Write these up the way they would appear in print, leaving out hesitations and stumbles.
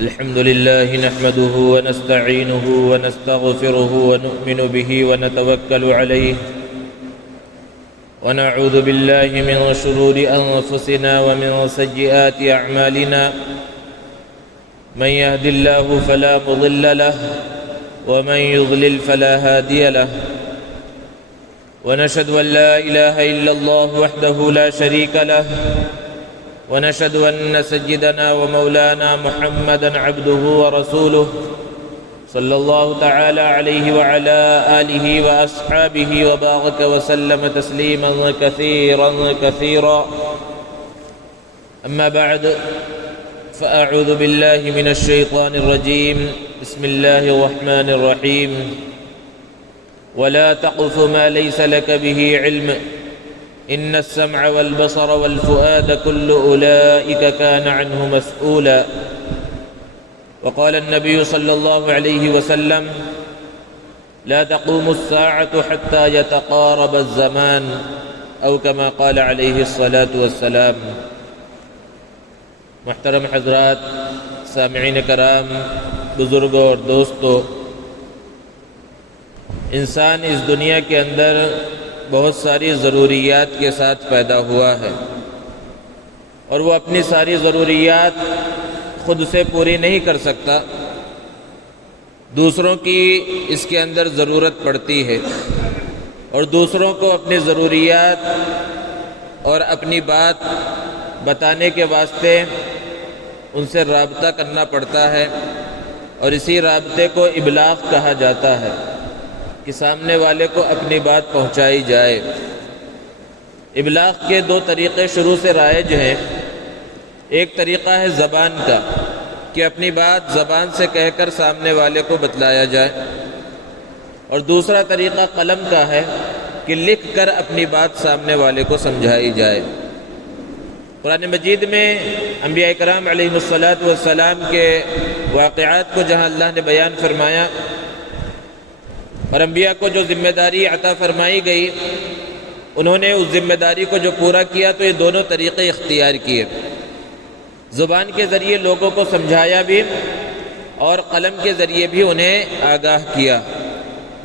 الحمد لله نحمده ونستعينه ونستغفره ونؤمن به ونتوكل عليه ونعوذ بالله من شرور أنفسنا ومن سيئات أعمالنا من يهد الله فلا مضل له ومن يضلل فلا هادي له ونشهد أن لا إله إلا الله وحده لا شريك له ونشهد أن سيدنا ومولانا محمدًا عبده ورسوله صلى الله تعالى عليه وعلى آله وأصحابه وبارك وسلم تسليماً كثيراً أما بعد فأعوذ بالله من الشيطان الرجيم بسم الله الرحمن الرحيم ولا تقف ما ليس لك به علم إن السمع والبصر والفؤاد كل أولئك كان عنه مسؤولا وقال النبي صلى الله عليه وسلم لا تقوم الساعة حتى يتقارب الزمان أو كما قال عليه الصلاة والسلام۔ محترم حضرات، سامعین کرام، بزرگوں اور دوستوں، انسان اس دنیا کے اندر بہت ساری ضروریات کے ساتھ پیدا ہوا ہے اور وہ اپنی ساری ضروریات خود سے پوری نہیں کر سکتا، دوسروں کی اس کے اندر ضرورت پڑتی ہے اور دوسروں کو اپنی ضروریات اور اپنی بات بتانے کے واسطے ان سے رابطہ کرنا پڑتا ہے اور اسی رابطے کو ابلاغ کہا جاتا ہے کہ سامنے والے کو اپنی بات پہنچائی جائے۔ ابلاغ کے دو طریقے شروع سے رائج ہیں۔ ایک طریقہ ہے زبان کا کہ اپنی بات زبان سے کہہ کر سامنے والے کو بتلایا جائے، اور دوسرا طریقہ قلم کا ہے کہ لکھ کر اپنی بات سامنے والے کو سمجھائی جائے۔ قرآن مجید میں انبیاء کرام علیہ السلام کے واقعات کو جہاں اللہ نے بیان فرمایا اور انبیاء کو جو ذمہ داری عطا فرمائی گئی انہوں نے اس ذمہ داری کو جو پورا کیا تو یہ دونوں طریقے اختیار کیے، زبان کے ذریعے لوگوں کو سمجھایا بھی اور قلم کے ذریعے بھی انہیں آگاہ کیا۔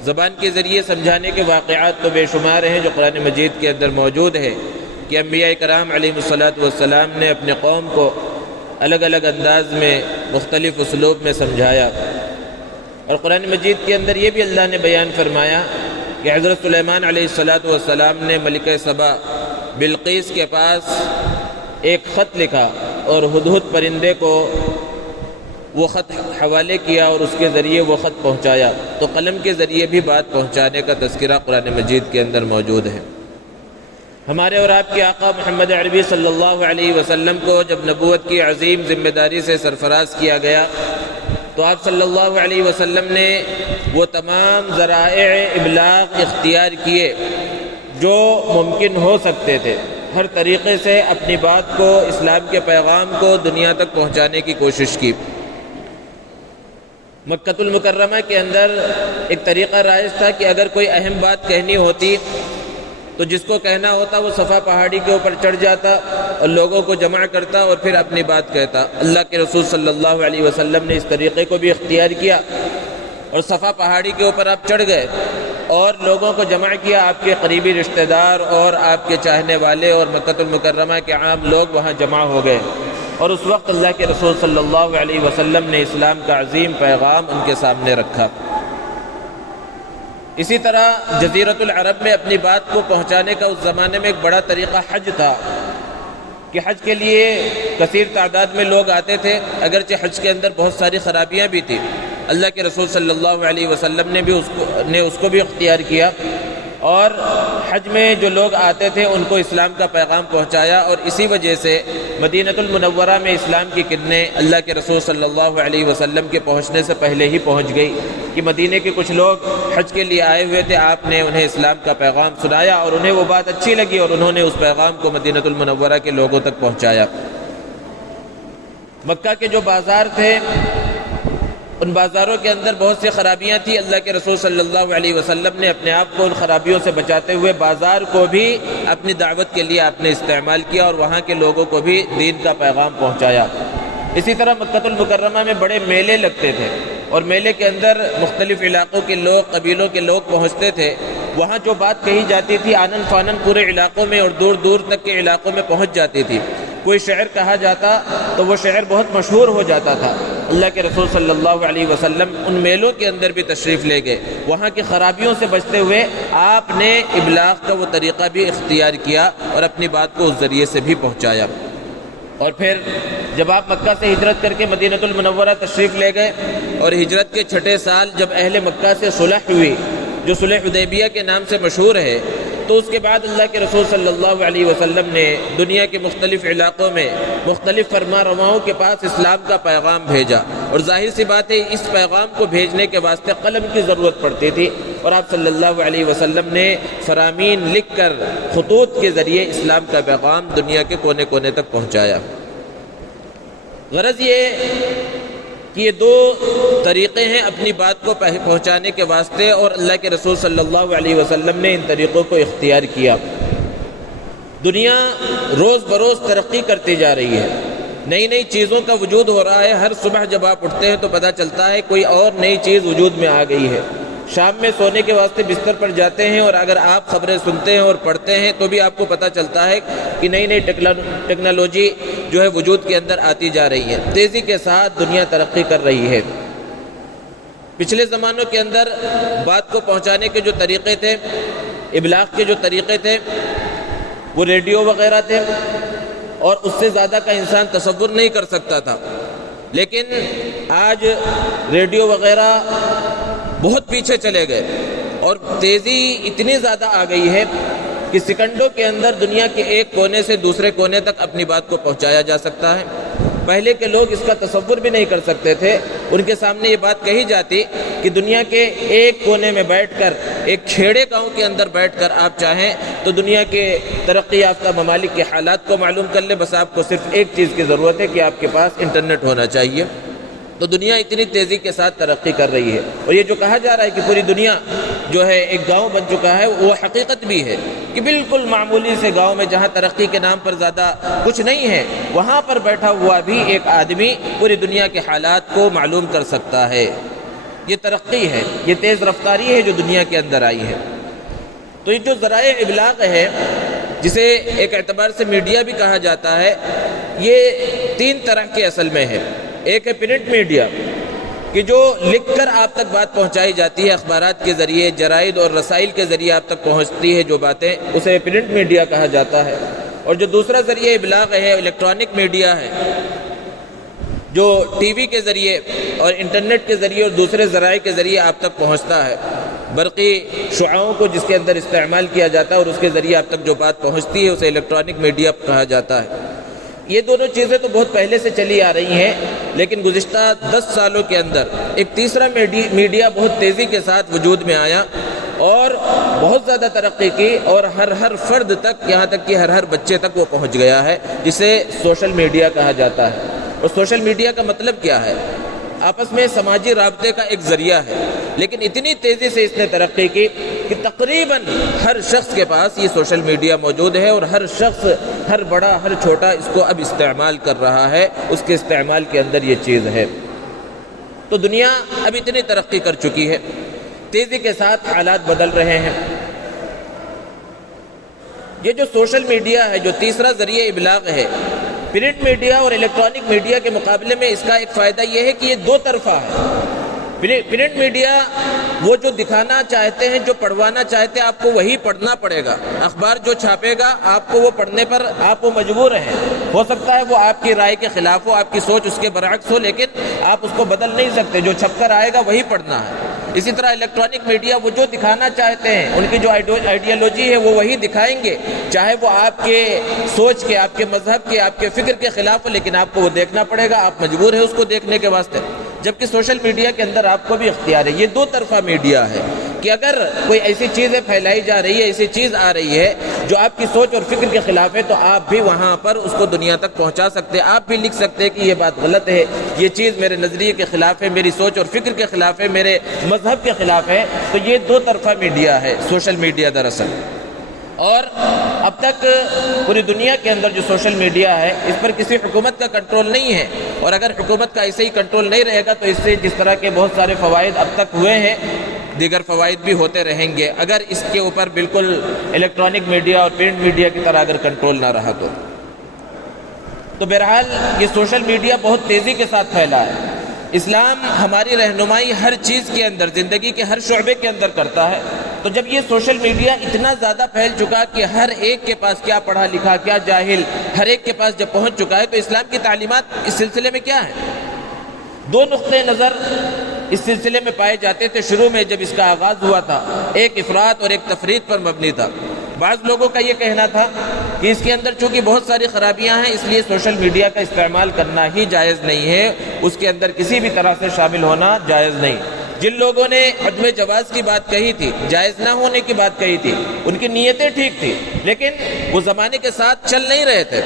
زبان کے ذریعے سمجھانے کے واقعات تو بے شمار ہیں جو قرآن مجید کے اندر موجود ہے کہ انبیاء کرام علیہ السلام نے اپنے قوم کو الگ الگ انداز میں مختلف اسلوب میں سمجھایا، اور قرآن مجید کے اندر یہ بھی اللہ نے بیان فرمایا کہ حضرت سلیمان علیہ السلام نے ملکہ سبا بلقیس کے پاس ایک خط لکھا اور ہدہد پرندے کو وہ خط حوالے کیا اور اس کے ذریعے وہ خط پہنچایا، تو قلم کے ذریعے بھی بات پہنچانے کا تذکرہ قرآن مجید کے اندر موجود ہے۔ ہمارے اور آپ کے آقا محمد عربی صلی اللہ علیہ وسلم کو جب نبوت کی عظیم ذمہ داری سے سرفراز کیا گیا تو آپ صلی اللہ علیہ وسلم نے وہ تمام ذرائع ابلاغ اختیار کیے جو ممکن ہو سکتے تھے، ہر طریقے سے اپنی بات کو، اسلام کے پیغام کو دنیا تک پہنچانے کی کوشش کی۔ مکہ المکرمہ کے اندر ایک طریقہ رائج تھا کہ اگر کوئی اہم بات کہنی ہوتی تو جس کو کہنا ہوتا وہ صفا پہاڑی کے اوپر چڑھ جاتا اور لوگوں کو جمع کرتا اور پھر اپنی بات کہتا۔ اللہ کے رسول صلی اللہ علیہ وسلم نے اس طریقے کو بھی اختیار کیا اور صفا پہاڑی کے اوپر آپ چڑھ گئے اور لوگوں کو جمع کیا، آپ کے قریبی رشتہ دار اور آپ کے چاہنے والے اور مکہ المکرمہ کے عام لوگ وہاں جمع ہو گئے، اور اس وقت اللہ کے رسول صلی اللہ علیہ وسلم نے اسلام کا عظیم پیغام ان کے سامنے رکھا۔ اسی طرح جزیرۃ العرب میں اپنی بات کو پہنچانے کا اس زمانے میں ایک بڑا طریقہ حج تھا کہ حج کے لیے کثیر تعداد میں لوگ آتے تھے، اگرچہ حج کے اندر بہت ساری خرابیاں بھی تھیں، اللہ کے رسول صلی اللہ علیہ وسلم نے اس کو بھی اختیار کیا، اور حج میں جو لوگ آتے تھے ان کو اسلام کا پیغام پہنچایا، اور اسی وجہ سے مدینہ المنورہ میں اسلام کی کرنیں اللہ کے رسول صلی اللہ علیہ وسلم کے پہنچنے سے پہلے ہی پہنچ گئی کہ مدینہ کے کچھ لوگ حج کے لیے آئے ہوئے تھے، آپ نے انہیں اسلام کا پیغام سنایا اور انہیں وہ بات اچھی لگی اور انہوں نے اس پیغام کو مدینہ المنورہ کے لوگوں تک پہنچایا۔ مکہ کے جو بازار تھے ان بازاروں کے اندر بہت سی خرابیاں تھیں، اللہ کے رسول صلی اللہ علیہ وسلم نے اپنے آپ کو ان خرابیوں سے بچاتے ہوئے بازار کو بھی اپنی دعوت کے لیے آپ نے استعمال کیا اور وہاں کے لوگوں کو بھی دین کا پیغام پہنچایا۔ اسی طرح مکہ المکرمہ میں بڑے میلے لگتے تھے اور میلے کے اندر مختلف علاقوں کے لوگ، قبیلوں کے لوگ پہنچتے تھے. وہاں جو بات کہی جاتی تھی آنن فانن پورے علاقوں میں اور دور دور تک کے علاقوں میں پہنچ جاتی تھی. کوئی شعر کہا جاتا تو وہ شعر بہت مشہور ہو جاتا تھا. اللہ کے رسول صلی اللہ علیہ وسلم ان میلوں کے اندر بھی تشریف لے گئے. وہاں کی خرابیوں سے بچتے ہوئے آپ نے ابلاغ کا وہ طریقہ بھی اختیار کیا اور اپنی بات کو اس ذریعے سے بھی پہنچایا. اور پھر جب آپ مکہ سے ہجرت کر کے مدینہ المنورہ تشریف لے گئے اور ہجرت کے چھٹے سال جب اہل مکہ سے صلح ہوئی جو صلح حدیبیہ کے نام سے مشہور ہے، تو اس کے بعد اللہ کے رسول صلی اللہ علیہ وسلم نے دنیا کے مختلف علاقوں میں مختلف فرما رواؤں کے پاس اسلام کا پیغام بھیجا. اور ظاہر سی بات ہے اس پیغام کو بھیجنے کے واسطے قلم کی ضرورت پڑتی تھی، اور آپ صلی اللہ علیہ وسلم نے فرامین لکھ کر خطوط کے ذریعے اسلام کا پیغام دنیا کے کونے کونے تک پہنچایا. غرض یہ کہ یہ دو طریقے ہیں اپنی بات کو پہنچانے کے واسطے، اور اللہ کے رسول صلی اللہ علیہ وسلم نے ان طریقوں کو اختیار کیا. دنیا روز بروز ترقی کرتی جا رہی ہے، نئی نئی چیزوں کا وجود ہو رہا ہے. ہر صبح جب آپ اٹھتے ہیں تو پتہ چلتا ہے کوئی اور نئی چیز وجود میں آ گئی ہے. شام میں سونے کے واسطے بستر پر جاتے ہیں اور اگر آپ خبریں سنتے ہیں اور پڑھتے ہیں تو بھی آپ کو پتہ چلتا ہے کہ نئی نئی ٹیکنالوجی جو ہے وجود کے اندر آتی جا رہی ہے. تیزی کے ساتھ دنیا ترقی کر رہی ہے. پچھلے زمانوں کے اندر بات کو پہنچانے کے جو طریقے تھے، ابلاغ کے جو طریقے تھے، وہ ریڈیو وغیرہ تھے اور اس سے زیادہ کا انسان تصور نہیں کر سکتا تھا. لیکن آج ریڈیو وغیرہ بہت پیچھے چلے گئے اور تیزی اتنی زیادہ آ گئی ہے کہ سیکنڈوں کے اندر دنیا کے ایک کونے سے دوسرے کونے تک اپنی بات کو پہنچایا جا سکتا ہے. پہلے کے لوگ اس کا تصور بھی نہیں کر سکتے تھے. ان کے سامنے یہ بات کہی جاتی کہ دنیا کے ایک کونے میں بیٹھ کر، ایک کھیڑے گاؤں کے اندر بیٹھ کر آپ چاہیں تو دنیا کے ترقی یافتہ ممالک کے حالات کو معلوم کر لیں. بس آپ کو صرف ایک چیز کی ضرورت ہے کہ آپ کے پاس انٹرنیٹ ہونا چاہیے. تو دنیا اتنی تیزی کے ساتھ ترقی کر رہی ہے. اور یہ جو کہا جا رہا ہے کہ پوری دنیا جو ہے ایک گاؤں بن چکا ہے، وہ حقیقت بھی ہے کہ بالکل معمولی سے گاؤں میں جہاں ترقی کے نام پر زیادہ کچھ نہیں ہے، وہاں پر بیٹھا ہوا بھی ایک آدمی پوری دنیا کے حالات کو معلوم کر سکتا ہے. یہ ترقی ہے، یہ تیز رفتاری ہے جو دنیا کے اندر آئی ہے. تو یہ جو ذرائع ابلاغ ہے، جسے ایک اعتبار سے میڈیا بھی کہا جاتا ہے، یہ تین طرح کے اصل میں ہے. ایک ہے پرنٹ میڈیا کہ جو لکھ کر آپ تک بات پہنچائی جاتی ہے، اخبارات کے ذریعے، جرائد اور رسائل کے ذریعے آپ تک پہنچتی ہے جو باتیں، اسے پرنٹ میڈیا کہا جاتا ہے. اور جو دوسرا ذریعہ ابلاغ ہے، الیکٹرانک میڈیا ہے، جو ٹی وی کے ذریعے اور انٹرنیٹ کے ذریعے اور دوسرے ذرائع کے ذریعے آپ تک پہنچتا ہے. برقی شعاعوں کو جس کے اندر استعمال کیا جاتا ہے اور اس کے ذریعے آپ تک جو بات پہنچتی ہے اسے الیکٹرانک میڈیا کہا جاتا ہے. یہ دونوں چیزیں تو بہت پہلے سے چلی آ رہی ہیں، لیکن گزشتہ 10 سالوں کے اندر ایک تیسرا میڈیا بہت تیزی کے ساتھ وجود میں آیا اور بہت زیادہ ترقی کی، اور ہر فرد تک، یہاں تک کہ ہر بچے تک وہ پہنچ گیا ہے، جسے سوشل میڈیا کہا جاتا ہے. اور سوشل میڈیا کا مطلب کیا ہے؟ آپس میں سماجی رابطے کا ایک ذریعہ ہے. لیکن اتنی تیزی سے اس نے ترقی کی کہ تقریباً ہر شخص کے پاس یہ سوشل میڈیا موجود ہے، اور ہر شخص، ہر بڑا ہر چھوٹا اس کو اب استعمال کر رہا ہے. اس کے استعمال کے اندر یہ چیز ہے. تو دنیا اب اتنی ترقی کر چکی ہے، تیزی کے ساتھ حالات بدل رہے ہیں. یہ جو سوشل میڈیا ہے، جو تیسرا ذریعہ ابلاغ ہے، پرنٹ میڈیا اور الیکٹرانک میڈیا کے مقابلے میں اس کا ایک فائدہ یہ ہے کہ یہ دو طرفہ ہے. پرنٹ میڈیا وہ جو دکھانا چاہتے ہیں، جو پڑھوانا چاہتے ہیں، آپ کو وہی پڑھنا پڑے گا. اخبار جو چھاپے گا آپ کو وہ پڑھنے پر آپ وہ مجبور ہیں. ہو سکتا ہے وہ آپ کی رائے کے خلاف ہو، آپ کی سوچ اس کے برعکس ہو، لیکن آپ اس کو بدل نہیں سکتے. جو چھپ کر آئے گا وہی پڑھنا ہے. اسی طرح الیکٹرانک میڈیا وہ جو دکھانا چاہتے ہیں، ان کی جو آئیڈیالوجی ہے وہ وہی دکھائیں گے، چاہے وہ آپ کے سوچ کے، آپ کے مذہب کے، آپ کے فکر کے خلاف ہو، لیکن آپ کو وہ دیکھنا پڑے گا. آپ مجبور ہیں اس کو دیکھنے کے واسطے. جبکہ سوشل میڈیا کے اندر آپ کو بھی اختیار ہے. یہ دو طرفہ میڈیا ہے کہ اگر کوئی ایسی چیزیں پھیلائی جا رہی ہے، ایسی چیز آ رہی ہے جو آپ کی سوچ اور فکر کے خلاف ہے، تو آپ بھی وہاں پر اس کو دنیا تک پہنچا سکتے ہیں. آپ بھی لکھ سکتے ہیں کہ یہ بات غلط ہے، یہ چیز میرے نظریے کے خلاف ہے، میری سوچ اور فکر کے خلاف ہے، میرے مذہب کے خلاف ہے. تو یہ دو طرفہ میڈیا ہے سوشل میڈیا دراصل. اور اب تک پوری دنیا کے اندر جو سوشل میڈیا ہے، اس پر کسی حکومت کا کنٹرول نہیں ہے. اور اگر حکومت کا ایسے ہی کنٹرول نہیں رہے گا تو اس سے جس طرح کے بہت سارے فوائد اب تک ہوئے ہیں دیگر فوائد بھی ہوتے رہیں گے، اگر اس کے اوپر بالکل الیکٹرانک میڈیا اور پرنٹ میڈیا کی طرح اگر کنٹرول نہ رہا تو بہرحال یہ سوشل میڈیا بہت تیزی کے ساتھ پھیلا ہے۔ اسلام ہماری رہنمائی ہر چیز کے اندر، زندگی کے ہر شعبے کے اندر کرتا ہے، تو جب یہ سوشل میڈیا اتنا زیادہ پھیل چکا کہ ہر ایک کے پاس، کیا پڑھا لکھا کیا جاہل، ہر ایک کے پاس جب پہنچ چکا ہے، تو اسلام کی تعلیمات اس سلسلے میں کیا ہیں؟ دو نقطۂ نظر اس سلسلے میں پائے جاتے تھے۔ شروع میں جب اس کا آغاز ہوا تھا ایک افراط اور ایک تفریط پر مبنی تھا۔ بعض لوگوں کا یہ کہنا تھا کہ اس کے اندر چونکہ بہت ساری خرابیاں ہیں اس لیے سوشل میڈیا کا استعمال کرنا ہی جائز نہیں ہے، اس کے اندر کسی بھی طرح سے شامل ہونا جائز نہیں۔ جن لوگوں نے عدم جواز کی بات کہی تھی، جائز نہ ہونے کی بات کہی تھی، ان کی نیتیں ٹھیک تھی لیکن وہ زمانے کے ساتھ چل نہیں رہے تھے،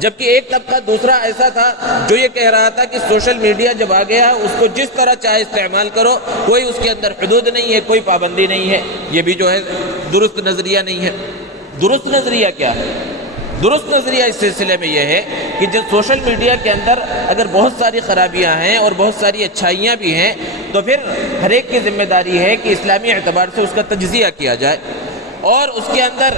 جبکہ ایک طبقہ دوسرا ایسا تھا جو یہ کہہ رہا تھا کہ سوشل میڈیا جب آ گیا اس کو جس طرح چاہے استعمال کرو، کوئی اس کے اندر حدود نہیں ہے، کوئی پابندی نہیں ہے۔ یہ بھی جو ہے درست نظریہ نہیں ہے۔ درست نظریہ کیا ہے؟ درست نظریہ اس سلسلے میں یہ ہے کہ جب سوشل میڈیا کے اندر اگر بہت ساری خرابیاں ہیں اور بہت ساری اچھائیاں بھی ہیں تو پھر ہر ایک کی ذمہ داری ہے کہ اسلامی اعتبار سے اس کا تجزیہ کیا جائے، اور اس کے اندر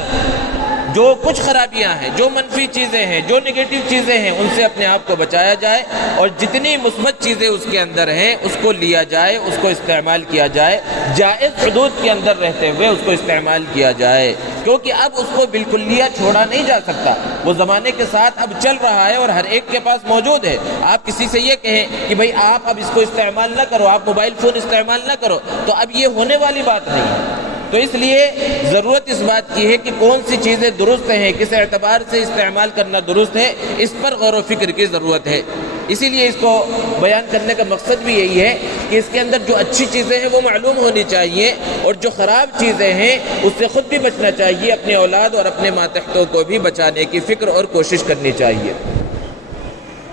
جو کچھ خرابیاں ہیں، جو منفی چیزیں ہیں، جو نگیٹو چیزیں ہیں، ان سے اپنے آپ کو بچایا جائے، اور جتنی مثبت چیزیں اس کے اندر ہیں اس کو لیا جائے، اس کو استعمال کیا جائے، جائز حدود کے اندر رہتے ہوئے اس کو استعمال کیا جائے، کیونکہ اب اس کو بالکلیہ چھوڑا نہیں جا سکتا، وہ زمانے کے ساتھ اب چل رہا ہے اور ہر ایک کے پاس موجود ہے۔ آپ کسی سے یہ کہیں کہ بھائی آپ اب اس کو استعمال نہ کرو، آپ موبائل فون استعمال نہ کرو، تو اب یہ ہونے والی بات نہیں ہے۔ تو اس لیے ضرورت اس بات کی ہے کہ کون سی چیزیں درست ہیں، کس اعتبار سے استعمال کرنا درست ہے، اس پر غور و فکر کی ضرورت ہے۔ اسی لیے اس کو بیان کرنے کا مقصد بھی یہی ہے کہ اس کے اندر جو اچھی چیزیں ہیں وہ معلوم ہونی چاہیے، اور جو خراب چیزیں ہیں اس سے خود بھی بچنا چاہیے، اپنے اولاد اور اپنے ماتحتوں کو بھی بچانے کی فکر اور کوشش کرنی چاہیے۔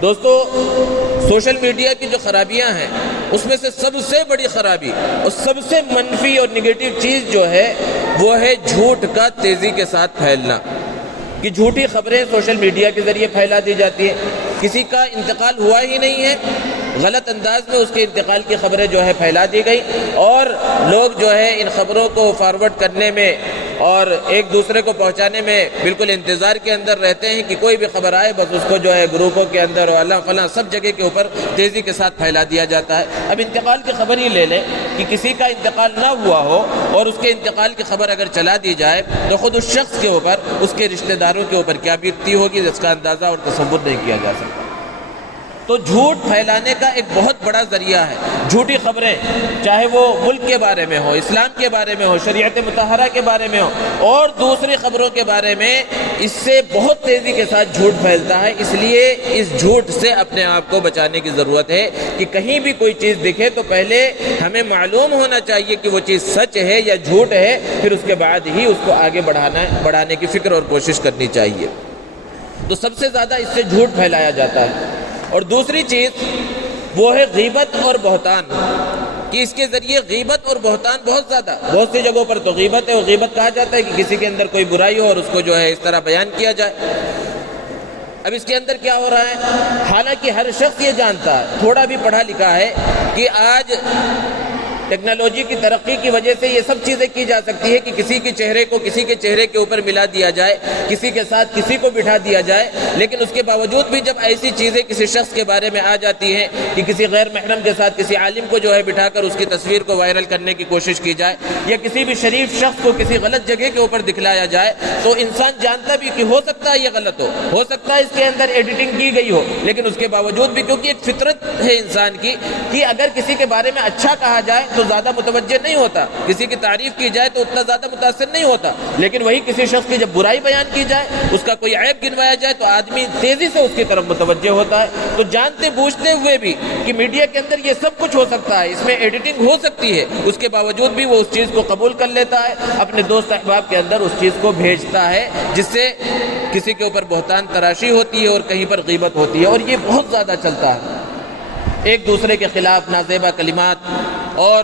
دوستو، سوشل میڈیا کی جو خرابیاں ہیں اس میں سے سب سے بڑی خرابی اور سب سے منفی اور نگیٹو چیز جو ہے وہ ہے جھوٹ کا تیزی کے ساتھ پھیلنا، کہ جھوٹی خبریں سوشل میڈیا کے ذریعے پھیلا دی جاتی ہیں۔ کسی کا انتقال ہوا ہی نہیں ہے، غلط انداز میں اس کے انتقال کی خبریں جو ہے پھیلا دی گئی، اور لوگ جو ہے ان خبروں کو فارورڈ کرنے میں اور ایک دوسرے کو پہنچانے میں بالکل انتظار کے اندر رہتے ہیں کہ کوئی بھی خبر آئے بس اس کو جو ہے گروپوں کے اندر اور اللہ فلاں سب جگہ کے اوپر تیزی کے ساتھ پھیلا دیا جاتا ہے۔ اب انتقال کی خبر ہی لے لیں کہ کسی کا انتقال نہ ہوا ہو اور اس کے انتقال کی خبر اگر چلا دی جائے تو خود اس شخص کے اوپر، اس کے رشتہ داروں کے اوپر کیا بیتتی ہوگی، اس کا اندازہ اور تصور نہیں کیا جا سکتا۔ تو جھوٹ پھیلانے کا ایک بہت بڑا ذریعہ ہے۔ جھوٹی خبریں چاہے وہ ملک کے بارے میں ہو، اسلام کے بارے میں ہو، شریعت مطہرہ کے بارے میں ہو، اور دوسری خبروں کے بارے میں، اس سے بہت تیزی کے ساتھ جھوٹ پھیلتا ہے۔ اس لیے اس جھوٹ سے اپنے آپ کو بچانے کی ضرورت ہے کہ کہیں بھی کوئی چیز دکھے تو پہلے ہمیں معلوم ہونا چاہیے کہ وہ چیز سچ ہے یا جھوٹ ہے، پھر اس کے بعد ہی اس کو آگے بڑھانے کی فکر اور کوشش کرنی چاہیے۔ تو سب سے زیادہ اس سے جھوٹ پھیلایا جاتا ہے۔ اور دوسری چیز وہ ہے غیبت اور بہتان، کہ اس کے ذریعے غیبت اور بہتان بہت زیادہ، بہت سی جگہوں پر تو غیبت ہے، اور غیبت کہا جاتا ہے کہ کسی کے اندر کوئی برائی ہو اور اس کو جو ہے اس طرح بیان کیا جائے۔ اب اس کے اندر کیا ہو رہا ہے؟ حالانکہ ہر شخص یہ جانتا ہے، تھوڑا بھی پڑھا لکھا ہے، کہ آج ٹیکنالوجی کی ترقی کی وجہ سے یہ سب چیزیں کی جا سکتی ہے کہ کسی کے چہرے کو کسی کے چہرے کے اوپر ملا دیا جائے، کسی کے ساتھ کسی کو بٹھا دیا جائے، لیکن اس کے باوجود بھی جب ایسی چیزیں کسی شخص کے بارے میں آ جاتی ہیں کہ کسی غیر محرم کے ساتھ کسی عالم کو جو ہے بٹھا کر اس کی تصویر کو وائرل کرنے کی کوشش کی جائے، یا کسی بھی شریف شخص کو کسی غلط جگہ کے اوپر دکھلایا جائے، تو انسان جانتا بھی کہ ہو سکتا ہے یہ غلط ہو سکتا ہے اس کے اندر ایڈیٹنگ کی گئی ہو، لیکن اس کے باوجود بھی کیونکہ ایک فطرت ہے انسان کی کہ اگر کسی کے بارے میں اچھا کہا جائے تو زیادہ متوجہ نہیں ہوتا، کسی کی تعریف کی جائے تو اتنا زیادہ متاثر نہیں ہوتا، لیکن وہی کسی شخص کی جب برائی بیان کی جائے، اس کا کوئی عیب گنوایا جائے تو آدمی تیزی سے اس کی طرف متوجہ ہوتا ہے۔ تو جانتے بوجھتے ہوئے بھی کہ میڈیا کے اندر یہ سب کچھ ہو سکتا ہے، اس میں ایڈیٹنگ ہو سکتی ہے، اس کے باوجود بھی وہ اس چیز کو قبول کر لیتا ہے، اپنے دوست احباب کے اندر اس چیز کو بھیجتا ہے، جس سے کسی کے اوپر بہتان تراشی ہوتی ہے اور کہیں پر غیبت ہوتی ہے، اور یہ بہت زیادہ چلتا ہے۔ ایک دوسرے کے خلاف نازیبا کلمات اور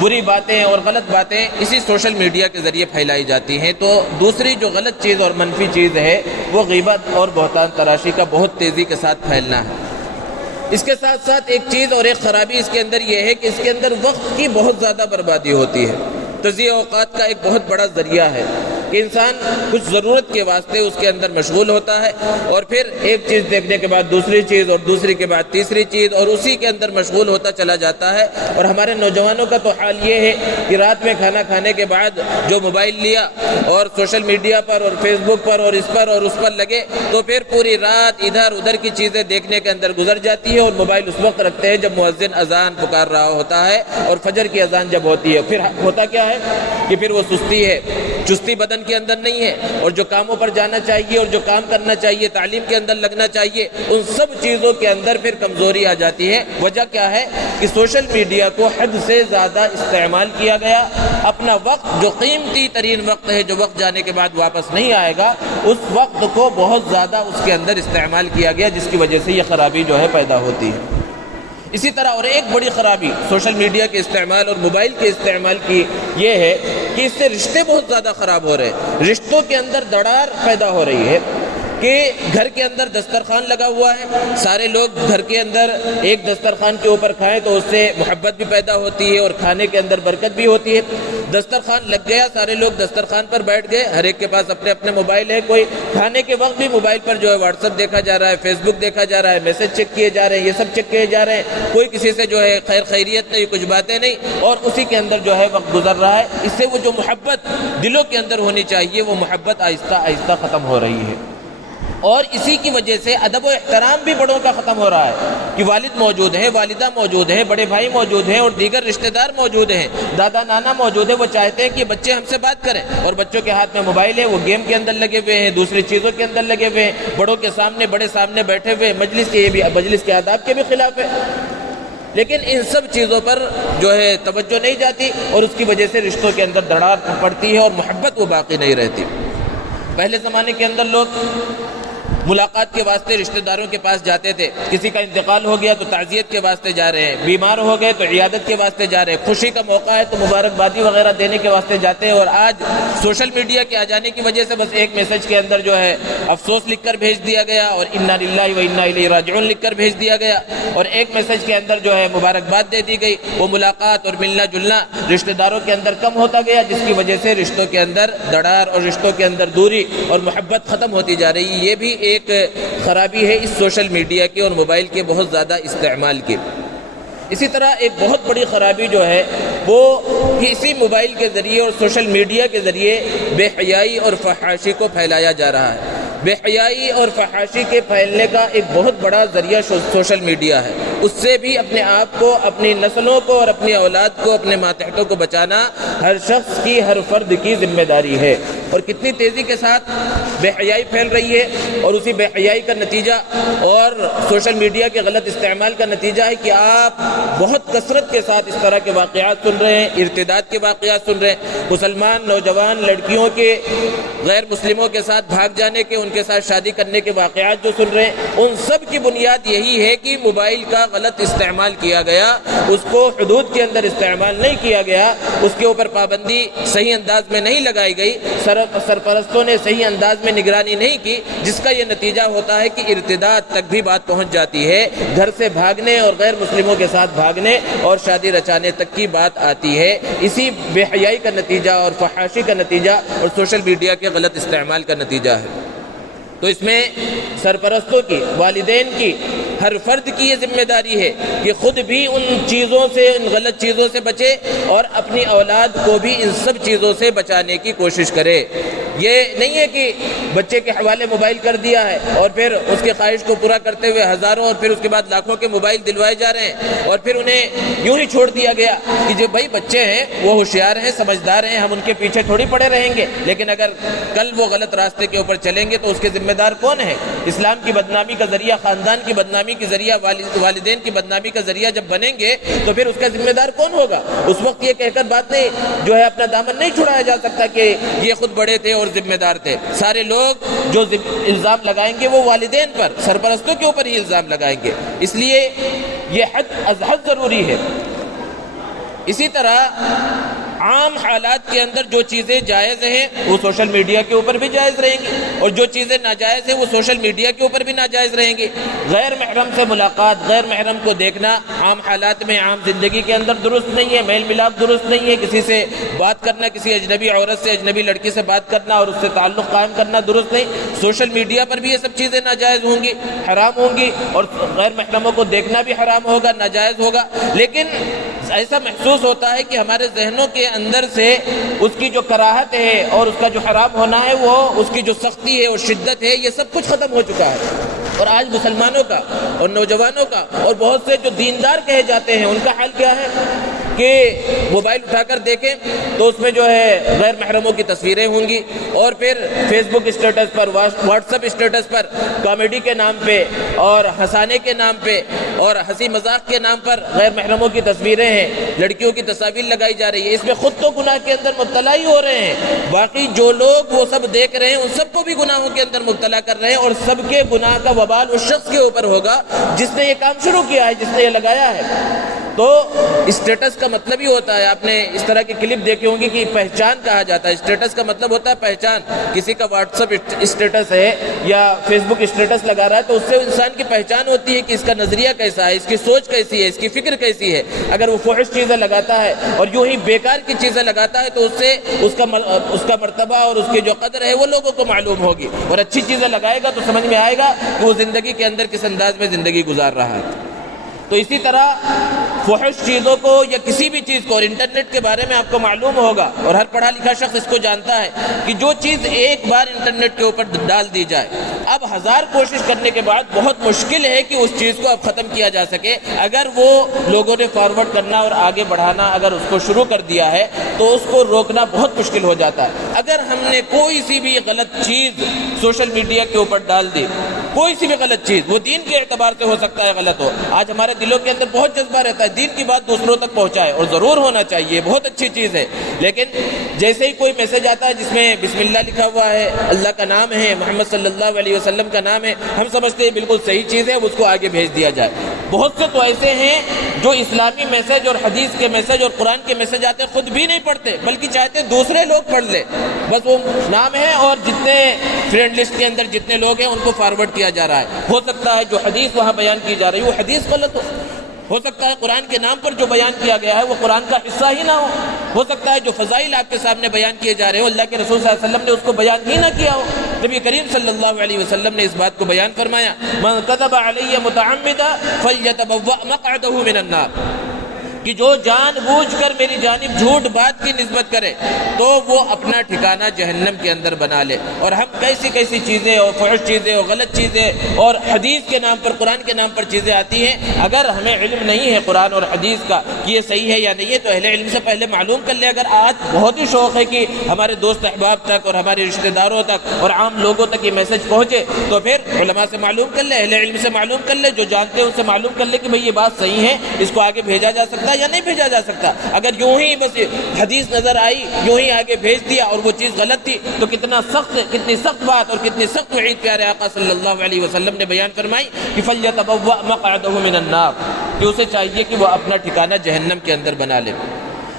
بری باتیں اور غلط باتیں اسی سوشل میڈیا کے ذریعے پھیلائی جاتی ہیں۔ تو دوسری جو غلط چیز اور منفی چیز ہے وہ غیبت اور بہتان تراشی کا بہت تیزی کے ساتھ پھیلنا ہے۔ اس کے ساتھ ساتھ ایک چیز اور ایک خرابی اس کے اندر یہ ہے کہ اس کے اندر وقت کی بہت زیادہ بربادی ہوتی ہے۔ تضییع اوقات کا ایک بہت بڑا ذریعہ ہے کہ انسان کچھ ضرورت کے واسطے اس کے اندر مشغول ہوتا ہے، اور پھر ایک چیز دیکھنے کے بعد دوسری چیز، اور دوسری کے بعد تیسری چیز، اور اسی کے اندر مشغول ہوتا چلا جاتا ہے۔ اور ہمارے نوجوانوں کا تو حال یہ ہے کہ رات میں کھانا کھانے کے بعد جو موبائل لیا اور سوشل میڈیا پر اور فیس بک پر اور اس پر اور اس پر لگے، تو پھر پوری رات ادھر ادھر کی چیزیں دیکھنے کے اندر گزر جاتی ہے، اور موبائل اس وقت رکھتے ہیں جب مؤذن اذان پکار رہا ہوتا ہے اور فجر کی اذان جب ہوتی ہے۔ پھر ہوتا کیا ہے کہ پھر وہ سستی ہے، چستی بدن کے اندر نہیں ہے، اور جو کاموں پر جانا چاہیے اور جو کام کرنا چاہیے، تعلیم کے اندر لگنا چاہیے، ان سب چیزوں کے اندر پھر کمزوری آ جاتی ہے۔ وجہ کیا ہے کہ سوشل میڈیا کو حد سے زیادہ استعمال کیا گیا، اپنا وقت جو قیمتی ترین وقت ہے، جو وقت جانے کے بعد واپس نہیں آئے گا، اس وقت کو بہت زیادہ اس کے اندر استعمال کیا گیا، جس کی وجہ سے یہ خرابی جو ہے پیدا ہوتی ہے۔ اسی طرح اور ایک بڑی خرابی سوشل میڈیا کے استعمال اور موبائل کے استعمال کی یہ ہے کہ اس سے رشتے بہت زیادہ خراب ہو رہے ہیں، رشتوں کے اندر دراڑ پیدا ہو رہی ہے کہ گھر کے اندر دسترخوان لگا ہوا ہے، سارے لوگ گھر کے اندر ایک دسترخوان کے اوپر کھائیں تو اس سے محبت بھی پیدا ہوتی ہے اور کھانے کے اندر برکت بھی ہوتی ہے۔ دسترخوان لگ گیا، سارے لوگ دسترخوان پر بیٹھ گئے، ہر ایک کے پاس اپنے اپنے موبائل ہے، کوئی کھانے کے وقت بھی موبائل پر جو ہے واٹس ایپ دیکھا جا رہا ہے، فیس بک دیکھا جا رہا ہے، میسج چیک کیے جا رہے ہیں، یہ سب چیک کیے جا رہے ہیں، کوئی کسی سے جو ہے خیر خیریت نہیں، کچھ باتیں نہیں، اور اسی کے اندر جو ہے وقت گزر رہا ہے۔ اس سے وہ جو محبت دلوں کے اندر ہونی چاہیے، وہ محبت آہستہ آہستہ ختم ہو رہی ہے، اور اسی کی وجہ سے ادب و احترام بھی بڑوں کا ختم ہو رہا ہے کہ والد موجود ہیں، والدہ موجود ہیں، بڑے بھائی موجود ہیں، اور دیگر رشتہ دار موجود ہیں، دادا نانا موجود ہیں، وہ چاہتے ہیں کہ بچے ہم سے بات کریں، اور بچوں کے ہاتھ میں موبائل ہے، وہ گیم کے اندر لگے ہوئے ہیں، دوسری چیزوں کے اندر لگے ہوئے ہیں، بڑوں کے سامنے بڑے سامنے بیٹھے ہوئے، مجلس کے آداب کے بھی خلاف ہے۔ لیکن ان سب چیزوں پر جو ہے توجہ نہیں جاتی، اور اس کی وجہ سے رشتوں کے اندر دراڑ پڑتی ہے اور محبت وہ باقی نہیں رہتی۔ پہلے زمانے کے اندر لوگ ملاقات کے واسطے رشتہ داروں کے پاس جاتے تھے، کسی کا انتقال ہو گیا تو تعزیت کے واسطے جا رہے ہیں، بیمار ہو گئے تو عیادت کے واسطے جا رہے ہیں، خوشی کا موقع ہے تو مبارکبادی وغیرہ دینے کے واسطے جاتے ہیں۔ اور آج سوشل میڈیا کے آ جانے کی وجہ سے بس ایک میسج کے اندر جو ہے افسوس لکھ کر بھیج دیا گیا، اور انا للہ و انا الیہ راجعون لکھ کر بھیج دیا گیا، اور ایک میسج کے اندر جو ہے مبارکباد دے دی گئی۔ وہ ملاقات اور ملنا جلنا رشتہ داروں کے اندر کم ہوتا گیا، جس کی وجہ سے رشتوں کے اندر دراڑ اور رشتوں کے اندر دوری اور محبت ختم ہوتی جا رہی ہے۔ یہ بھی ایک خرابی ہے اس سوشل میڈیا کی اور موبائل کے بہت زیادہ استعمال کی۔ اسی طرح ایک بہت بڑی خرابی جو ہے وہ اسی موبائل کے ذریعے اور سوشل میڈیا کے ذریعے بے حیائی اور فحاشی کو پھیلایا جا رہا ہے۔ بے حیائی اور فحاشی کے پھیلنے کا ایک بہت بڑا ذریعہ سوشل میڈیا ہے، اس سے بھی اپنے آپ کو، اپنی نسلوں کو اور اپنی اولاد کو، اپنے ماتحتوں کو بچانا ہر شخص کی، ہر فرد کی ذمہ داری ہے۔ اور کتنی تیزی کے ساتھ بے حیائی پھیل رہی ہے، اور اسی بے حیائی کا نتیجہ اور سوشل میڈیا کے غلط استعمال کا نتیجہ ہے کہ آپ بہت کثرت کے ساتھ اس طرح کے واقعات سن رہے ہیں، ارتداد کے واقعات سن رہے ہیں، مسلمان نوجوان لڑکیوں کے غیر مسلموں کے ساتھ بھاگ جانے کے، ان کے ساتھ شادی کرنے کے واقعات جو سن رہے ہیں، ان سب کی بنیاد یہی ہے کہ موبائل کا غلط استعمال کیا گیا، اس کو حدود کے اندر استعمال نہیں کیا گیا، اس کے اوپر پابندی صحیح انداز میں نہیں لگائی گئی، سرپرستوں نے صحیح انداز میں نگرانی نہیں کی، جس کا یہ نتیجہ ہوتا ہے کہ ارتداد تک بھی بات پہنچ جاتی ہے، گھر سے بھاگنے اور غیر مسلموں کے ساتھ بھاگنے اور شادی رچانے تک کی بات آتی ہے۔ اسی بے حیائی کا نتیجہ اور فحاشی کا نتیجہ اور سوشل میڈیا کے غلط استعمال کا نتیجہ ہے۔ تو اس میں سرپرستوں کی، والدین کی، ہر فرد کی یہ ذمہ داری ہے کہ خود بھی ان چیزوں سے، ان غلط چیزوں سے بچے، اور اپنی اولاد کو بھی ان سب چیزوں سے بچانے کی کوشش کرے۔ یہ نہیں ہے کہ بچے کے حوالے موبائل کر دیا ہے اور پھر اس کے خواہش کو پورا کرتے ہوئے ہزاروں اور پھر اس کے بعد لاکھوں کے موبائل دلوائے جا رہے ہیں، اور پھر انہیں یوں ہی چھوڑ دیا گیا کہ جو بھائی بچے ہیں وہ ہوشیار ہیں، سمجھدار ہیں، ہم ان کے پیچھے تھوڑی پڑے رہیں گے، لیکن اگر کل وہ غلط راستے کے اوپر چلیں گے تو اس کے ذمہ دار کون ہے؟ اسلام کی بدنامی کا ذریعہ، خاندان کی بدنامی کی ذریعہ، والدین کی بدنامی کا ذریعہ جب بنیں گے تو پھر اس کا ذمہ دار کون ہوگا؟ اس وقت یہ کہہ کر بات نہیں جو ہے اپنا دامن نہیں چھڑایا جا سکتا کہ یہ خود بڑے تھے اور ذمہ دار تھے۔ سارے لوگ جو الزام لگائیں گے وہ والدین پر، سرپرستوں کے اوپر ہی الزام لگائیں گے، اس لیے یہ حد از حد ضروری ہے۔ اسی طرح عام حالات کے اندر جو چیزیں جائز ہیں وہ سوشل میڈیا کے اوپر بھی جائز رہیں گی، اور جو چیزیں ناجائز ہیں وہ سوشل میڈیا کے اوپر بھی ناجائز رہیں گی۔ غیر محرم سے ملاقات، غیر محرم کو دیکھنا عام حالات میں، عام زندگی کے اندر درست نہیں ہے، میل ملاپ درست نہیں ہے، کسی سے بات کرنا، کسی اجنبی عورت سے، اجنبی لڑکی سے بات کرنا اور اس سے تعلق قائم کرنا درست نہیں۔ سوشل میڈیا پر بھی یہ سب چیزیں ناجائز ہوں گی، حرام ہوں گی، اور غیر محرموں کو دیکھنا بھی حرام ہوگا، ناجائز ہوگا۔ لیکن ایسا محسوس ہوتا ہے کہ ہمارے ذہنوں کے اندر سے اس کی جو کراہت ہے اور اس کا جو حرام ہونا ہے، وہ اس کی جو سختی ہے اور شدت ہے، یہ سب کچھ ختم ہو چکا ہے۔ اور آج مسلمانوں کا اور نوجوانوں کا اور بہت سے جو دیندار کہے جاتے ہیں ان کا حال کیا ہے کہ موبائل اٹھا کر دیکھیں تو اس میں جو ہے غیر محرموں کی تصویریں ہوں گی، اور پھر فیس بک اسٹیٹس پر، واٹس ایپ اسٹیٹس پر کامیڈی کے نام پہ اور ہنسانے کے نام پہ اور ہنسی مذاق کے نام پر غیر محرموں کی تصویریں ہیں، لڑکیوں کی تصاویر لگائی جا رہی ہے۔ اس میں خود تو گناہ کے اندر مبتلا ہی ہو رہے ہیں، باقی جو لوگ وہ سب دیکھ رہے ہیں ان سب کو بھی گناہوں کے اندر مبتلا کر رہے ہیں، اور سب کے گناہ کا وبال اس شخص کے اوپر ہوگا جس نے یہ کام شروع کیا ہے، جس نے یہ لگایا ہے۔ تو اسٹیٹس کا مطلب ہی ہوتا ہے، آپ نے اس طرح کی کلپ دیکھی ہوں گی کہ پہچان کہا جاتا ہے۔ اسٹیٹس کا مطلب ہوتا ہے پہچان۔ کسی کا واٹس ایپ اسٹیٹس ہے یا فیس بک اسٹیٹس لگا رہا ہے تو اس سے انسان کی پہچان ہوتی ہے کہ اس کا نظریہ کیسا ہے، اس کی سوچ کیسی ہے، اس کی فکر کیسی ہے۔ اگر وہ فحش چیزیں لگاتا ہے اور یوں ہی بیکار کی چیزیں لگاتا ہے تو اس سے اس کا مرتبہ اور اس کی جو قدر ہے وہ لوگوں کو معلوم ہوگی، اور اچھی چیزیں لگائے گا تو سمجھ میں آئے گا کہ وہ زندگی کے اندر کس انداز میں زندگی گزار رہا ہے۔ تو اسی طرح فحش چیزوں کو یا کسی بھی چیز کو، اور انٹرنیٹ کے بارے میں آپ کو معلوم ہوگا اور ہر پڑھا لکھا شخص اس کو جانتا ہے کہ جو چیز ایک بار انٹرنیٹ کے اوپر ڈال دی جائے، اب ہزار کوشش کرنے کے بعد بہت مشکل ہے کہ اس چیز کو اب ختم کیا جا سکے۔ اگر وہ لوگوں نے فارورڈ کرنا اور آگے بڑھانا اگر اس کو شروع کر دیا ہے تو اس کو روکنا بہت مشکل ہو جاتا ہے۔ اگر ہم نے کوئی سی بھی غلط چیز سوشل میڈیا کے اوپر ڈال دی، کوئی سی بھی غلط چیز، وہ دین کے اعتبار سے ہو سکتا ہے غلط ہو، آج ہمارے دلوں کے اندر بہت جذبہ رہتا ہے دین کی بات دوسروں تک پہنچائے، اور ضرور ہونا چاہیے، بہت اچھی چیز ہے، لیکن جیسے ہی کوئی میسج آتا ہے جس میں بسم اللہ لکھا ہوا ہے، اللہ کا نام ہے، محمد صلی اللہ علیہ وسلم کا نام ہے، ہم سمجھتے ہیں بالکل صحیح چیز ہے، اس کو آگے بھیج دیا جائے۔ بہت سے تو ایسے ہیں جو اسلامی میسج اور حدیث کے میسج اور قرآن کے میسج آتے خود بھی نہیں پڑھتے، بلکہ چاہتے دوسرے لوگ پڑھ لیں، بس وہ نام ہے اور جتنے فرینڈ لسٹ کے اندر جتنے لوگ ہیں ان کو فارورڈ کیا جا رہا ہے۔ ہو سکتا ہے جو حدیث وہاں بیان کی جا رہی ہے وہ حدیث غلط ہو سکتا ہے قرآن کے نام پر جو بیان کیا گیا ہے وہ قرآن کا حصہ ہی نہ ہو سکتا ہے جو فضائل آپ کے سامنے بیان کیے جا رہے ہو اللہ کے رسول صلی اللہ علیہ وسلم نے اس کو بیان ہی نہ کیا ہو۔ نبی کریم صلی اللہ علیہ وسلم نے اس بات کو بیان فرمایا، من کذب علی متعمدا فلیتبوأ مقعدہ من النار، کہ جو جان بوجھ کر میری جانب جھوٹ بات کی نسبت کرے تو وہ اپنا ٹھکانہ جہنم کے اندر بنا لے۔ اور ہم کیسی کیسی چیزیں اور فحش چیزیں اور غلط چیزیں اور حدیث کے نام پر، قرآن کے نام پر چیزیں آتی ہیں، اگر ہمیں علم نہیں ہے قرآن اور حدیث کا کہ یہ صحیح ہے یا نہیں ہے تو اہل علم سے پہلے معلوم کر لے۔ اگر آج بہت ہی شوق ہے کہ ہمارے دوست احباب تک اور ہمارے رشتہ داروں تک اور عام لوگوں تک یہ میسج پہنچے تو پھر علماء سے معلوم کر لے، اہل علم سے معلوم کر لے، جو جانتے ہیں ان سے معلوم کر لے کہ بھئی یہ بات صحیح ہے، اس کو آگے بھیجا جا سکتا ہے یا نہیں بھیجا جا سکتا۔ اگر یوں ہی بس حدیث نظر آئی، یوں ہی آگے بھیج دیا اور وہ چیز غلط تھی تو کتنی سخت بات اور کتنی سخت وعید پیارے آقا صلی اللہ علیہ وسلم نے بیان فرمائی کہ فَلْيَتَبَوَّأْ مَقْعَدَهُ مِنَ النَّارِ، کہ اسے چاہیے کہ وہ اپنا ٹھکانہ جہنم کے اندر بنا لے۔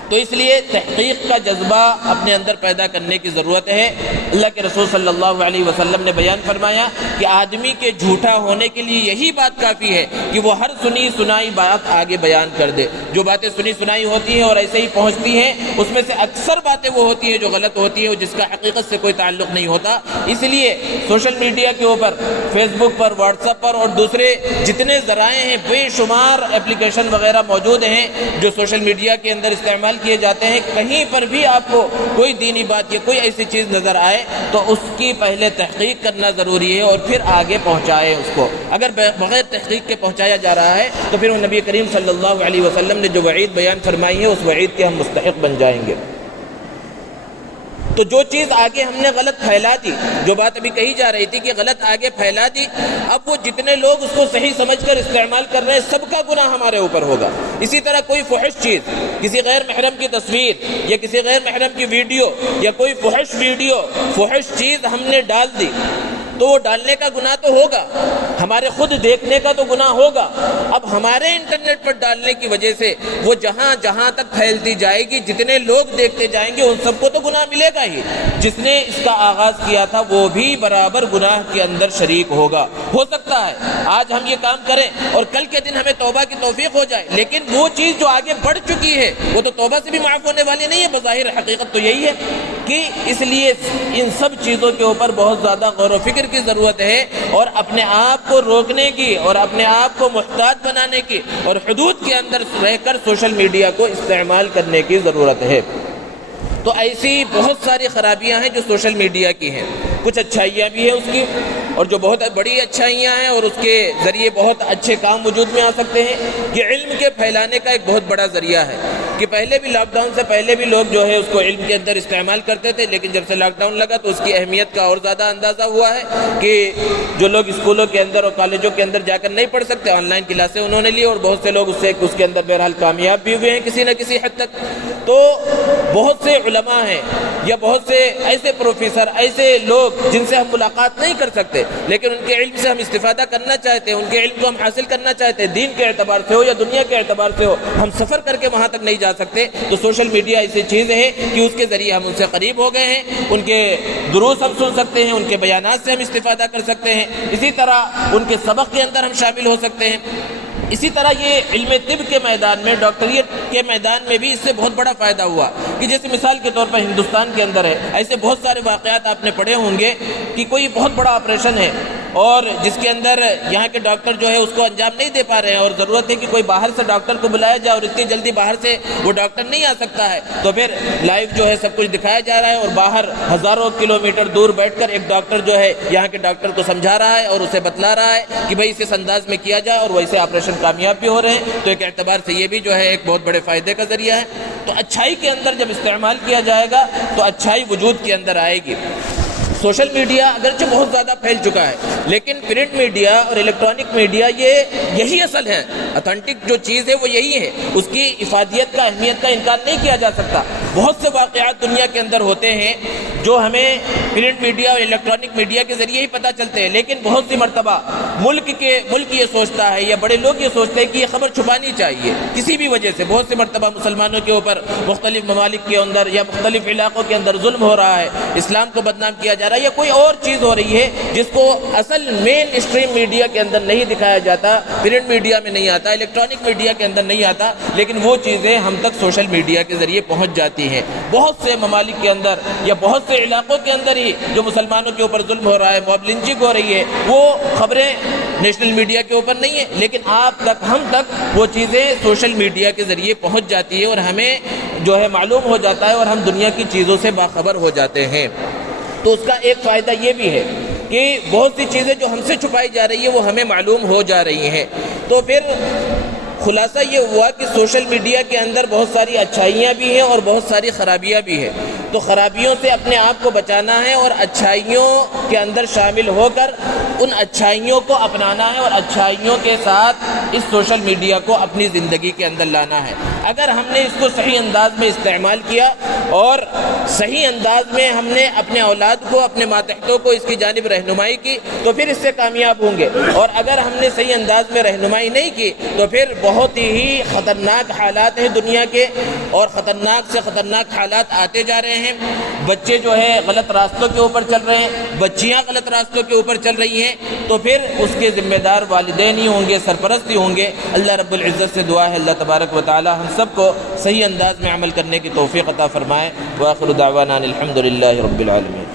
تو اس لیے تحقیق کا جذبہ اپنے اندر پیدا کرنے کی ضرورت ہے۔ اللہ کے رسول صلی اللہ علیہ وسلم نے بیان فرمایا کہ آدمی کے جھوٹا ہونے کے لیے یہی بات کافی ہے کہ وہ ہر سنی سنائی بات آگے بیان کر دے۔ جو باتیں سنی سنائی ہوتی ہیں اور ایسے ہی پہنچتی ہیں اس میں سے اکثر باتیں وہ ہوتی ہیں جو غلط ہوتی ہیں، جس کا حقیقت سے کوئی تعلق نہیں ہوتا۔ اس لیے سوشل میڈیا کے اوپر، فیس بک پر، واٹس ایپ پر اور دوسرے جتنے ذرائع ہیں، بے شمار اپلیکیشن وغیرہ موجود ہیں جو سوشل میڈیا کے اندر استعمال کیے جاتے ہیں، کہیں پر بھی آپ کو کوئی دینی بات یا کوئی ایسی چیز نظر آئے تو اس کی پہلے تحقیق کرنا ضروری ہے اور پھر آگے پہنچائے اس کو۔ اگر بغیر تحقیق کے پہنچایا جا رہا ہے تو پھر وہ نبی کریم صلی اللہ علیہ وسلم نے جو وعید بیان فرمائی ہے اس وعید کے ہم مستحق بن جائیں گے۔ تو جو چیز آگے ہم نے غلط پھیلا دی، جو بات ابھی کہی جا رہی تھی کہ غلط آگے پھیلا دی، اب وہ جتنے لوگ اس کو صحیح سمجھ کر استعمال کر رہے ہیں سب کا گناہ ہمارے اوپر ہوگا۔ اسی طرح کوئی فحش چیز، کسی غیر محرم کی تصویر یا کسی غیر محرم کی ویڈیو یا کوئی فحش ویڈیو، فحش چیز ہم نے ڈال دی، تو وہ ڈالنے کا گناہ تو ہوگا، ہمارے خود دیکھنے کا تو گناہ ہوگا۔ اب ہمارے انٹرنیٹ پر ڈالنے کی وجہ سے وہ جہاں جہاں تک پھیلتی جائے گی، جتنے لوگ دیکھتے جائیں گے ان سب کو تو گناہ ملے گا ہی۔ جس نے اس کا آغاز کیا تھا وہ بھی برابر گناہ کے اندر شریک ہوگا۔ ہو سکتا ہے آج ہم یہ کام کریں اور کل کے دن ہمیں توبہ کی توفیق ہو جائے، لیکن وہ چیز جو آگے بڑھ چکی ہے وہ تو توبہ سے بھی معاف ہونے والی نہیں ہے۔ بظاہر حقیقت تو یہی ہے کہ اس لیے ان سب چیزوں کے اوپر بہت زیادہ غور و فکر کی ضرورت ہے، اور اپنے آپ کو روکنے کی اور اپنے آپ کو محتاط بنانے کی اور حدود کے اندر رہ کر سوشل میڈیا کو استعمال کرنے کی ضرورت ہے۔ تو ایسی بہت ساری خرابیاں ہیں جو سوشل میڈیا کی ہیں، کچھ اچھائیاں بھی ہیں اس کی، اور جو بہت بڑی اچھائیاں ہیں اور اس کے ذریعے بہت اچھے کام وجود میں آ سکتے ہیں۔ یہ علم کے پھیلانے کا ایک بہت بڑا ذریعہ ہے کہ پہلے بھی لاک ڈاؤن سے پہلے بھی لوگ جو ہے اس کو علم کے اندر استعمال کرتے تھے، لیکن جب سے لاک ڈاؤن لگا تو اس کی اہمیت کا اور زیادہ اندازہ ہوا ہے کہ جو لوگ اسکولوں کے اندر اور کالجوں کے اندر جا کر نہیں پڑھ سکتے، آن لائن کلاسیں انہوں نے لی، اور بہت سے لوگ اس کے اندر بہرحال کامیاب بھی ہوئے ہیں کسی نہ کسی حد تک۔ تو بہت سے علماء ہیں یا بہت سے ایسے پروفیسر، ایسے لوگ جن سے ہم ملاقات نہیں کر سکتے لیکن ان کے علم سے ہم استفادہ کرنا چاہتے ہیں، ان کے علم کو ہم حاصل کرنا چاہتے ہیں، دین کے اعتبار سے ہو یا دنیا کے اعتبار سے ہو، ہم سفر کر کے وہاں تک نہیں جا سکتے، تو سوشل میڈیا ایسی چیز ہے کہ اس کے ذریعے ہم ان سے قریب ہو گئے ہیں، ان کے دروس ہم سن سکتے ہیں، ان کے بیانات سے ہم استفادہ کر سکتے ہیں، اسی طرح ان کے سبق کے اندر ہم شامل ہو سکتے ہیں۔ اسی طرح یہ علم طب کے میدان میں، ڈاکٹریٹ کے میدان میں بھی اس سے بہت بڑا فائدہ ہوا کہ جیسے مثال کے طور پر ہندوستان کے اندر ہے، ایسے بہت سارے واقعات آپ نے پڑھے ہوں گے کہ کوئی بہت بڑا آپریشن ہے اور جس کے اندر یہاں کے ڈاکٹر جو ہے اس کو انجام نہیں دے پا رہے ہیں، اور ضرورت ہے کہ کوئی باہر سے ڈاکٹر کو بلایا جائے، اور اتنی جلدی باہر سے وہ ڈاکٹر نہیں آ سکتا ہے، تو پھر لائیو جو ہے سب کچھ دکھایا جا رہا ہے، اور باہر ہزاروں کلومیٹر دور بیٹھ کر ایک ڈاکٹر جو ہے یہاں کے ڈاکٹر کو سمجھا رہا ہے اور اسے بتلا رہا ہے کہ بھائی اسے انداز میں کیا جائے، اور ویسے آپریشن کامیاب بھی ہو رہے ہیں۔ تو ایک اعتبار سے یہ بھی جو ہے ایک بہت بڑے فائدے کا ذریعہ ہے۔ تو اچھائی کے اندر جب استعمال کیا جائے گا تو اچھائی وجود کے اندر آئے گی۔ سوشل میڈیا اگرچہ بہت زیادہ پھیل چکا ہے، لیکن پرنٹ میڈیا اور الیکٹرانک میڈیا یہی اصل ہے، اتھینٹک جو چیز ہے وہ یہی ہے، اس کی افادیت کا، اہمیت کا انکار نہیں کیا جا سکتا۔ بہت سے واقعات دنیا کے اندر ہوتے ہیں جو ہمیں پرنٹ میڈیا اور الیکٹرانک میڈیا کے ذریعے ہی پتہ چلتے ہیں، لیکن بہت سی مرتبہ ملک یہ سوچتا ہے یا بڑے لوگ یہ سوچتے ہیں کہ یہ خبر چھپانی چاہیے کسی بھی وجہ سے۔ بہت سی مرتبہ مسلمانوں کے اوپر مختلف ممالک کے اندر یا مختلف علاقوں کے اندر ظلم ہو رہا ہے، اسلام کو بدنام کیا جا رہا ہے، یا کوئی اور چیز ہو رہی ہے جس کو اصل مین اسٹریم میڈیا کے اندر نہیں دکھایا جاتا، پرنٹ میڈیا میں نہیں آتا، الیکٹرانک میڈیا کے اندر نہیں آتا، لیکن وہ چیزیں ہم تک سوشل میڈیا کے ذریعے پہنچ جاتی ہیں۔ بہت سے ممالک کے اندر یا بہت سے علاقوں کے اندر ہی جو مسلمانوں کے اوپر ظلم ہو رہا ہے، موب لنچنگ ہو رہی ہے، وہ خبریں نیشنل میڈیا کے اوپر نہیں ہے، لیکن آپ تک، ہم تک وہ چیزیں سوشل میڈیا کے ذریعے پہنچ جاتی ہے اور ہمیں جو ہے معلوم ہو جاتا ہے اور ہم دنیا کی چیزوں سے باخبر ہو جاتے ہیں۔ تو اس کا ایک فائدہ یہ بھی ہے کہ بہت سی چیزیں جو ہم سے چھپائی جا رہی ہے وہ ہمیں معلوم ہو جا رہی ہیں۔ تو پھر خلاصہ یہ ہوا کہ سوشل میڈیا کے اندر بہت ساری اچھائیاں بھی ہیں اور بہت ساری خرابیاں بھی ہیں، تو خرابیوں سے اپنے آپ کو بچانا ہے اور اچھائیوں کے اندر شامل ہو کر ان اچھائیوں کو اپنانا ہے اور اچھائیوں کے ساتھ اس سوشل میڈیا کو اپنی زندگی کے اندر لانا ہے۔ اگر ہم نے اس کو صحیح انداز میں استعمال کیا اور صحیح انداز میں ہم نے اپنے اولاد کو، اپنے ماتحتوں کو اس کی جانب رہنمائی کی تو پھر اس سے کامیاب ہوں گے، اور اگر ہم نے صحیح انداز میں رہنمائی نہیں کی تو پھر بہت ہی خطرناک حالات ہیں دنیا کے، اور خطرناک سے خطرناک حالات آتے جا رہے ہیں۔ بچے جو ہے غلط راستوں کے اوپر چل رہے ہیں، بچیاں غلط راستوں کے اوپر چل رہی ہیں، تو پھر اس کے ذمہ دار والدین ہی ہوں گے، سرپرست ہی ہوں گے۔ اللہ رب العزت سے دعا ہے اللہ تبارک و تعالی ہم سب کو صحیح انداز میں عمل کرنے کی توفیق عطا فرمائے۔ وآخر دعوانا الحمد للہ رب العالمین۔